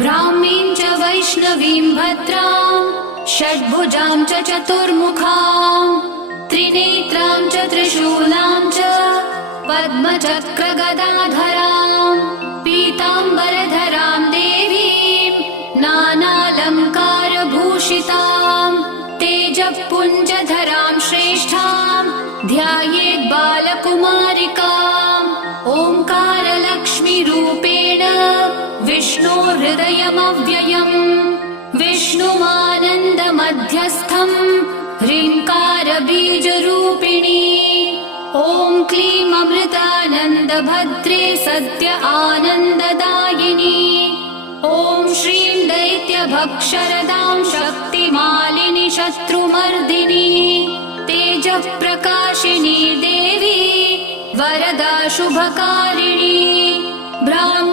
ब्राह्मीं च वैष्णवीं भद्रां षड्भुजां च चतुर्मुखां त्रिनेत्रां च त्रिशूलां च पद्मचक्रगदाधरां पीताम्बरधरां देवीं नानालङ्कारभूषितां तेजःपुञ्जधरां श्रेष्ठां ध्यायेत् बालकुमारिकाम् ओङ्कारलक्ष्मीरूपेण विष्णोर्हृदयमव्ययम् विष्णुमानन्दमध्यस्थम् ह्रीङ्कारबीजरूपिणी ॐ क्लीं अमृतानन्दभद्रे सद्य आनन्ददायिनी ॐ श्रीं दैत्यभक्षरदां शक्तिमालिनि शत्रुमर्दिनी तेजःप्रकाशिनी देवी वरदा शुभकारिणी ब्राह्मी